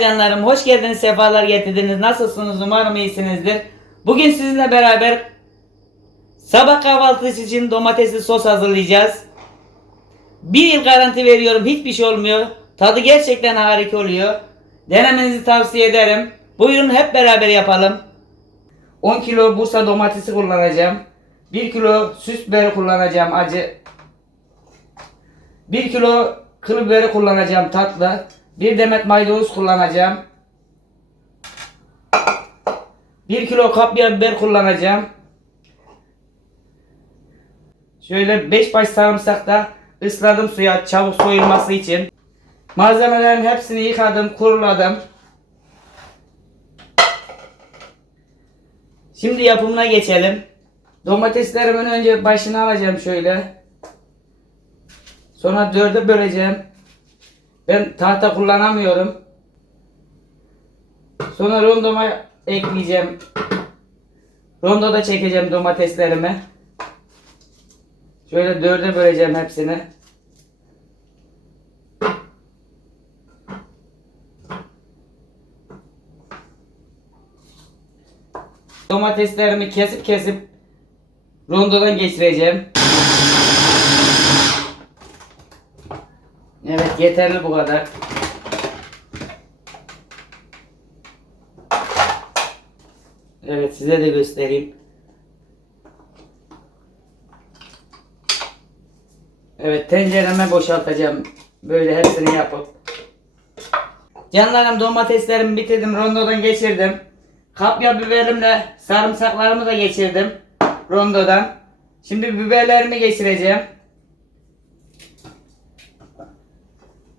Canlarım, hoş geldiniz, sefalar getirdiniz. Nasılsınız? Umarım iyisinizdir. Bugün sizinle beraber sabah kahvaltısı için domatesli sos hazırlayacağız. Bir yıl garanti veriyorum, hiçbir şey olmuyor. Tadı gerçekten harika oluyor. Denemenizi tavsiye ederim. Buyurun hep beraber yapalım. 10 kilo Bursa domatesi kullanacağım. 1 kilo süs biberi kullanacağım acı. 1 kilo kıl biberi kullanacağım tatlı. 1 demet maydanoz kullanacağım. 1 kilo kapya biber kullanacağım. Şöyle 5 baş sarımsak da ısladım suya çabuk soyulması için. Malzemelerin hepsini yıkadım, kuruladım. Şimdi yapımına geçelim. Domateslerimin önce başını alacağım şöyle. Sonra dörde böleceğim. Ben tahta kullanamıyorum. Sonra rondoma ekleyeceğim. Rondoda çekeceğim domateslerimi. Şöyle dörde böleceğim hepsini. Domateslerimi kesip kesip rondodan geçireceğim. Evet yeterli bu kadar. Evet size de göstereyim. Evet tencereme boşaltacağım. Böyle hepsini yapıp. Canlarım domateslerimi bitirdim. Rondodan geçirdim. Kapya biberimle sarımsaklarımı da geçirdim. Rondodan. Şimdi biberlerimi geçireceğim.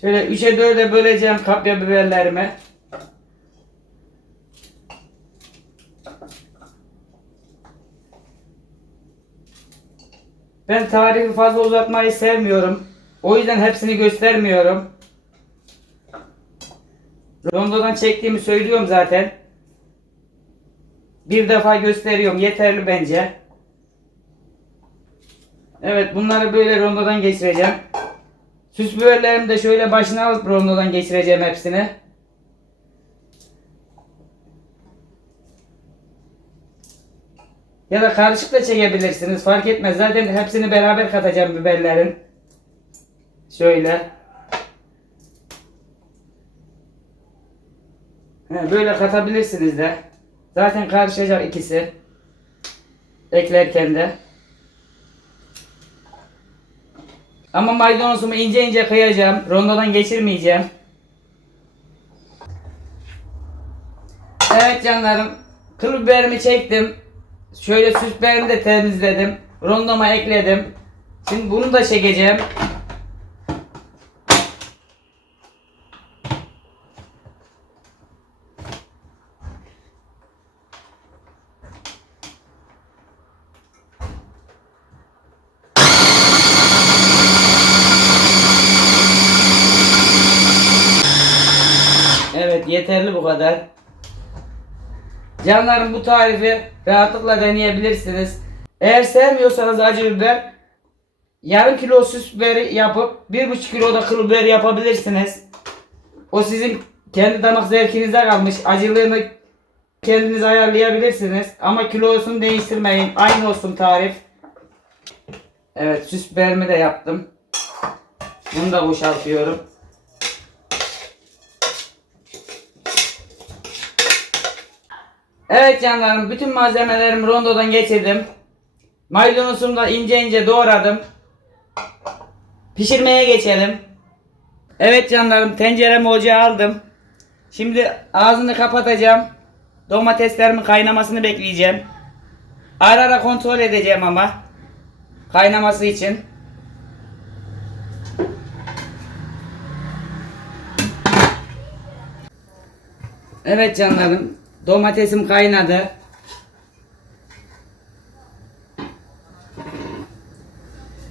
Şöyle 3'e 4'e böleceğim kapya biberlerimi. Ben tarifi fazla uzatmayı sevmiyorum. O yüzden hepsini göstermiyorum. Rondodan çektiğimi söylüyorum zaten. Bir defa gösteriyorum. Yeterli bence. Evet bunları böyle rondodan geçireceğim. Süs biberlerimi de şöyle başına alıp rondodan geçireceğim hepsini. Ya da karışık da çekebilirsiniz. Fark etmez. Zaten hepsini beraber katacağım biberlerin. Şöyle. Böyle katabilirsiniz de. Zaten karışacak ikisi. Eklerken de. Ama maydanozumu ince ince kıyacağım. Rondodan geçirmeyeceğim. Evet canlarım. Kıl biberimi çektim. Şöyle süs biberimi de temizledim. Rondoma ekledim. Şimdi bunu da çekeceğim. Evet yeterli bu kadar. Canlarım bu tarifi rahatlıkla deneyebilirsiniz. Eğer sevmiyorsanız acı biber yarım kilo süs biberi yapıp bir buçuk kilo da kıl biber yapabilirsiniz. O sizin kendi damak zevkinize kalmış. Acılığını kendiniz ayarlayabilirsiniz. Ama kilosunu değiştirmeyin. Aynı olsun tarif. Evet süs biberimi de yaptım. Bunu da boşaltıyorum. Evet canlarım bütün malzemelerimi rondodan geçirdim. Maydanozumu da ince ince doğradım. Pişirmeye geçelim. Evet canlarım tenceremi ocağa aldım. Şimdi ağzını kapatacağım. Domateslerimin kaynamasını bekleyeceğim. Ara ara kontrol edeceğim ama. Kaynaması için. Evet canlarım. Domatesim kaynadı.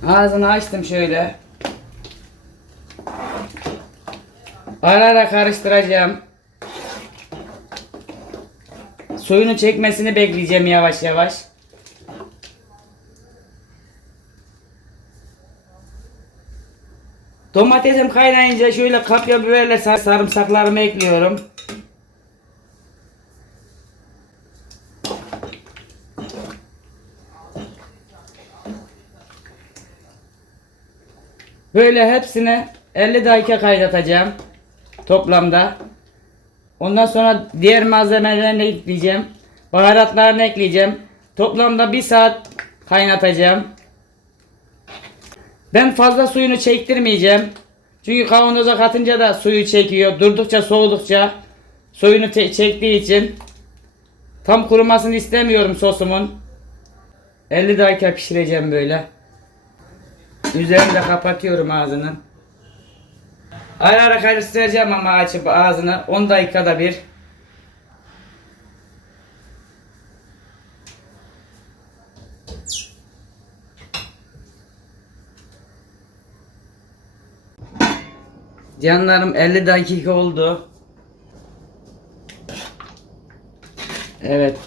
Ağzını açtım şöyle. Ara ara karıştıracağım. Suyunu çekmesini bekleyeceğim yavaş yavaş. Domatesim kaynayınca şöyle kapya biberle sar- sarımsaklarımı ekliyorum. Böyle hepsini 50 dakika kaynatacağım toplamda. Ondan sonra diğer malzemelerini ekleyeceğim. Baharatlarını ekleyeceğim. Toplamda 1 saat kaynatacağım. Ben fazla suyunu çektirmeyeceğim. Çünkü kavanoza katınca da suyu çekiyor. Durdukça soğudukça suyunu çektiği için tam kurumasını istemiyorum sosumun. 50 dakika pişireceğim böyle. Üzerini de kapatıyorum ağzını. Ara ara karıştıracağım ama açıp ağzını 10 dakikada bir. Canlarım 50 dakika oldu. Evet.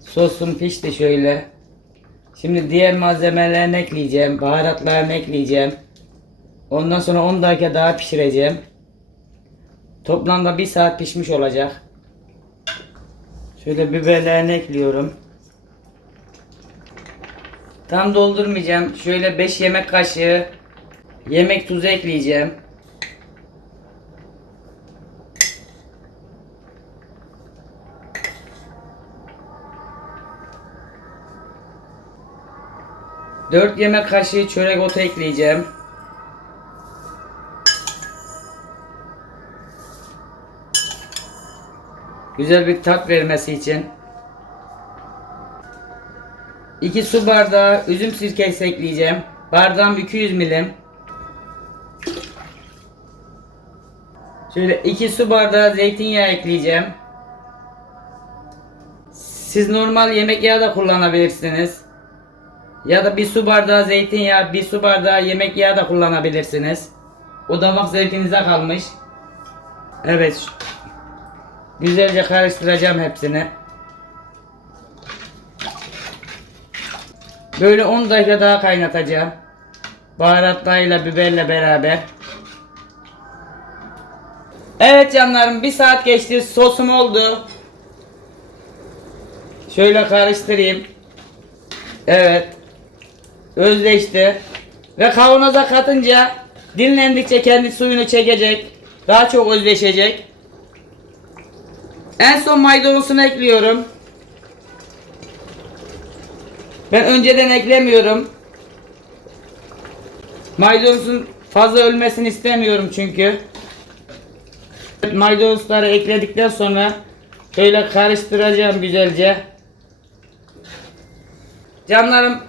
Sosum pişti şöyle. Şimdi diğer malzemelerini ekleyeceğim. Baharatlarını ekleyeceğim. Ondan sonra 10 dakika daha pişireceğim. Toplamda 1 saat pişmiş olacak. Şöyle biberlerini ekliyorum. Tam doldurmayacağım. Şöyle 5 yemek kaşığı yemek tuzu ekleyeceğim. Dört yemek kaşığı çörek otu ekleyeceğim. Güzel bir tat vermesi için. 2 su bardağı üzüm sirkesi ekleyeceğim. Bardağım 200 milim. Şöyle 2 su bardağı zeytinyağı ekleyeceğim. Siz normal yemek yağı da kullanabilirsiniz. Ya da bir su bardağı zeytinyağı, bir su bardağı yemek yağı da kullanabilirsiniz. O damak zevkinize kalmış. Evet. Güzelce karıştıracağım hepsini. Böyle 10 dakika daha kaynatacağım. Baharatlarıyla biberle beraber. Evet canlarım bir saat geçti sosum oldu. Şöyle karıştırayım. Evet. Özleşti. Ve kavanoza katınca dinlendikçe kendi suyunu çekecek. Daha çok özleşecek. En son maydanozunu ekliyorum. Ben önceden eklemiyorum. Maydanozun fazla ölmesini istemiyorum çünkü. Maydanozları ekledikten sonra şöyle karıştıracağım güzelce. Canlarım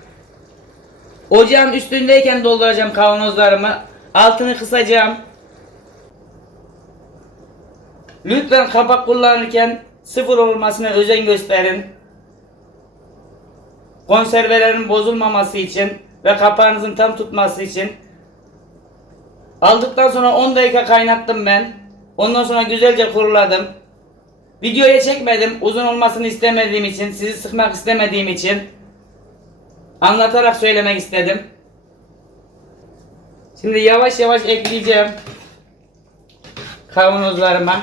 ocağın üstündeyken dolduracağım kavanozlarımı. Altını kısacağım. Lütfen kapak kullanırken sıfır olmasına özen gösterin. Konservelerin bozulmaması için ve kapağınızın tam tutması için. Aldıktan sonra 10 dakika kaynattım ben. Ondan sonra güzelce kuruladım. Videoya çekmedim uzun olmasını istemediğim için, sizi sıkmak istemediğim için. Anlatarak söylemek istedim. Şimdi yavaş yavaş ekleyeceğim kavanozlarıma.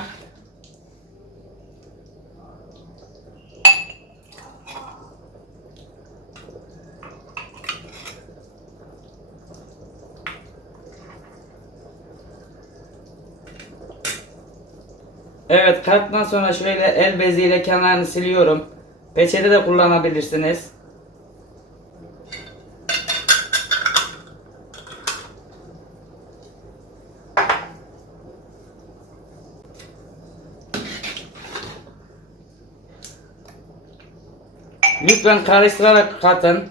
Evet kalktıktan sonra şöyle el beziyle kenarını siliyorum. Peçete de kullanabilirsiniz. Lütfen karıştırarak katın.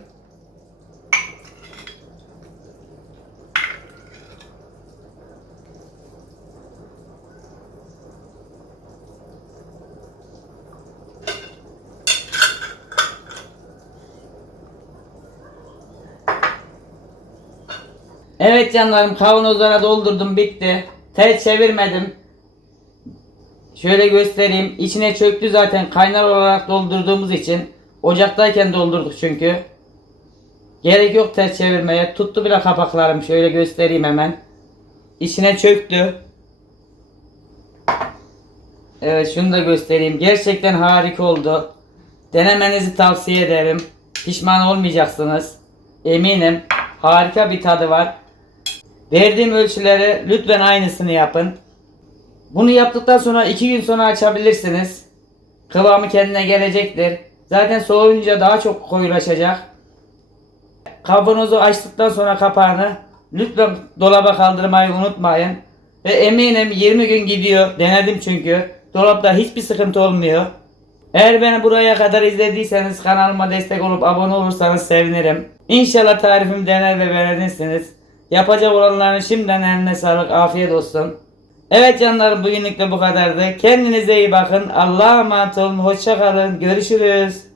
Evet canlarım kavanozlara doldurdum bitti. Ters çevirmedim. Şöyle göstereyim. İçine çöktü zaten kaynar olarak doldurduğumuz için. Ocaktayken doldurduk çünkü. Gerek yok ters çevirmeye. Tuttu bile kapaklarım. Şöyle göstereyim hemen. içine çöktü. Evet şunu da göstereyim. Gerçekten harika oldu. Denemenizi tavsiye ederim. Pişman olmayacaksınız. Eminim. Harika bir tadı var. Verdiğim ölçüleri lütfen aynısını yapın. Bunu yaptıktan sonra 2 gün sonra açabilirsiniz. Kıvamı kendine gelecektir. Zaten soğuyunca daha çok koyulaşacak. Kavanozu açtıktan sonra kapağını lütfen dolaba kaldırmayı unutmayın. Ve eminim 20 gün gidiyor. Denedim çünkü. Dolapta hiçbir sıkıntı olmuyor. Eğer beni buraya kadar izlediyseniz kanalıma destek olup abone olursanız sevinirim. İnşallah tarifimi dener ve beğenirsiniz. Yapacak olanların şimdiden eline sağlık, afiyet olsun. Evet canlarım bugünlük de bu kadardı. Kendinize iyi bakın. Allah'a emanet olun. Hoşça kalın. Görüşürüz.